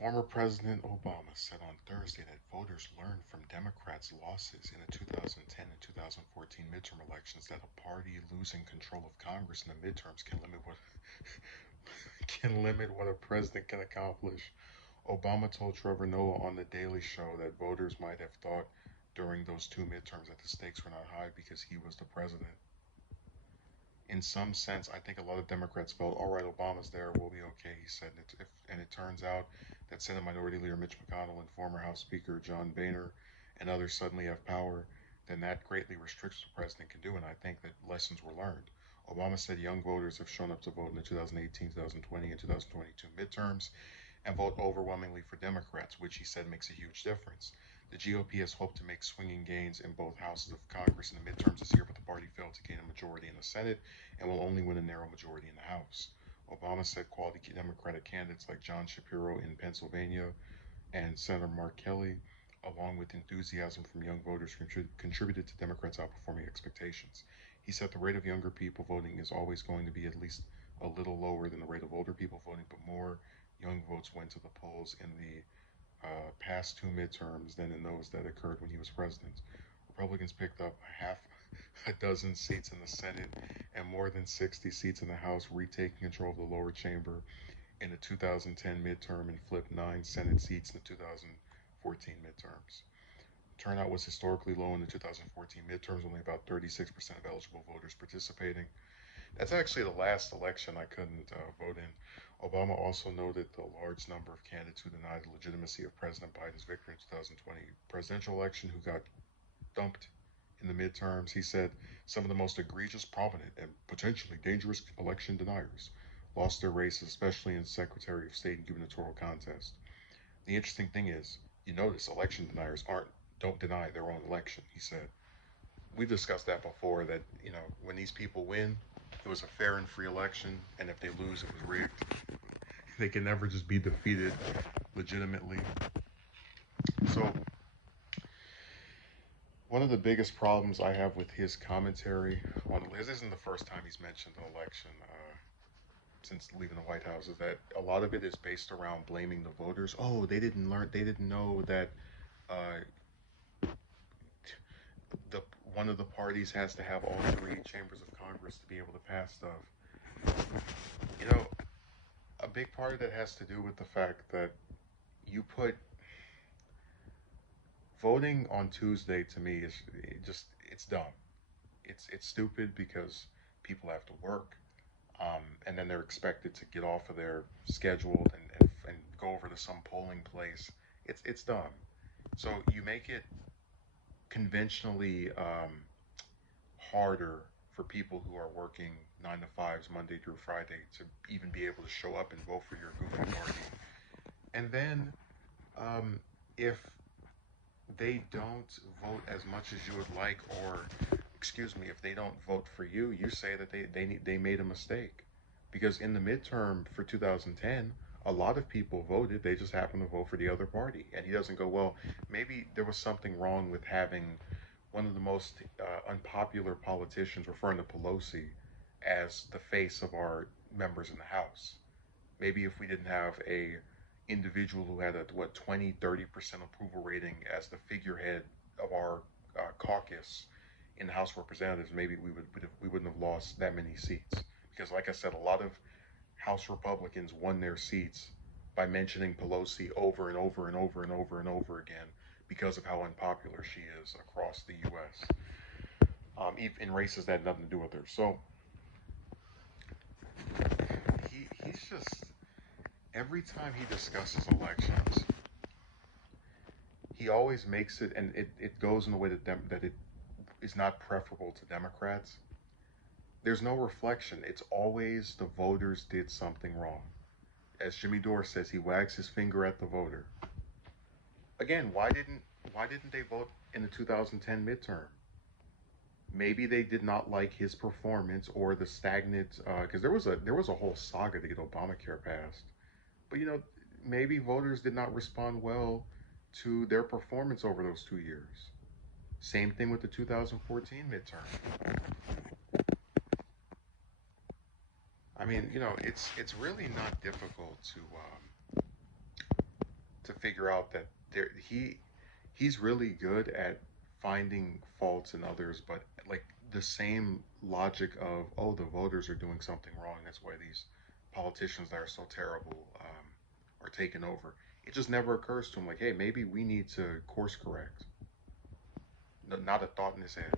Former President Obama said on Thursday that voters learned from Democrats' losses in the 2010 and 2014 midterm elections that a party losing control of Congress in the midterms can limit what a president can accomplish. Obama told Trevor Noah on The Daily Show that voters might have thought during those two midterms that the stakes were not high because he was the president. In some sense, I think a lot of Democrats felt, all right, Obama's there, we'll be okay, he said. And it turns out that Senate Minority Leader Mitch McConnell and former House Speaker John Boehner and others suddenly have power, then that greatly restricts what the president can do. And I think that lessons were learned. Obama said young voters have shown up to vote in the 2018, 2020, and 2022 midterms and vote overwhelmingly for Democrats, which he said makes a huge difference. The GOP has hoped to make swinging gains in both houses of Congress in the midterms this year, but the party failed to gain a majority in the Senate and will only win a narrow majority in the House. Obama said quality Democratic candidates like John Shapiro in Pennsylvania and Senator Mark Kelly, along with enthusiasm from young voters, contributed to Democrats outperforming expectations. He said the rate of younger people voting is always going to be at least a little lower than the rate of older people voting, but more young votes went to the polls in the past two midterms than in those that occurred when he was president. Republicans picked up half a dozen seats in the Senate and more than 60 seats in the House, retaking control of the lower chamber in the 2010 midterm and flipped 9 Senate seats in the 2014 midterms. Turnout was historically low in the 2014 midterms, only about 36% of eligible voters participating. That's actually the last election I couldn't vote in. Obama also noted the large number of candidates who denied the legitimacy of President Biden's victory in the 2020 presidential election who got dumped in the midterms. He said some of the most egregious, prominent, and potentially dangerous election deniers lost their races, especially in Secretary of State and gubernatorial contest. The interesting thing is, you notice election deniers don't deny their own election, he said. We've discussed that before, that, when these people win, it was a fair and free election, and if they lose, it was rigged. They can never just be defeated legitimately. So, one of the biggest problems I have with his commentary on this isn't the first time he's mentioned an election since leaving the White House, is that a lot of it is based around blaming the voters. Oh, they didn't know that the one of the parties has to have all three chambers of Congress to be able to pass stuff. You know, a big part of that has to do with the fact that you put voting on Tuesday, to me, is it's dumb. It's stupid because people have to work, and then they're expected to get off of their schedule and go over to some polling place. It's dumb. So you make it conventionally harder for people who are working 9 to 5s Monday through Friday to even be able to show up and vote for your goofy party. And then if they don't vote as much as you would like, or excuse me, if they don't vote for you, you say that they made a mistake. Because in the midterm for 2010, a lot of people voted, they just happened to vote for the other party. And he doesn't go, well, maybe there was something wrong with having one of the most unpopular politicians, referring to Pelosi, as the face of our members in the House. Maybe if we didn't have a individual who had a 20-30% approval rating as the figurehead of our caucus in the House of Representatives, maybe we wouldn't have lost that many seats. Because, like I said, a lot of House Republicans won their seats by mentioning Pelosi over and over and over and over and over again because of how unpopular she is across the U.S. In races that had nothing to do with her. So he's just, every time he discusses elections, he always makes it, and it goes in a way that it is not preferable to Democrats. There's no reflection. It's always the voters did something wrong. As Jimmy Dore says, he wags his finger at the voter. Again, why didn't they vote in the 2010 midterm? Maybe they did not like his performance or the stagnant, because there was a whole saga to get Obamacare passed. But maybe voters did not respond well to their performance over those 2 years. Same thing with the 2014 midterm. I mean, it's really not difficult to figure out that he's really good at finding faults in others, but like the same logic of, oh, the voters are doing something wrong, that's why these politicians that are so terrible are taken over. It just never occurs to him like, hey, maybe we need to course correct. Not a thought in his head.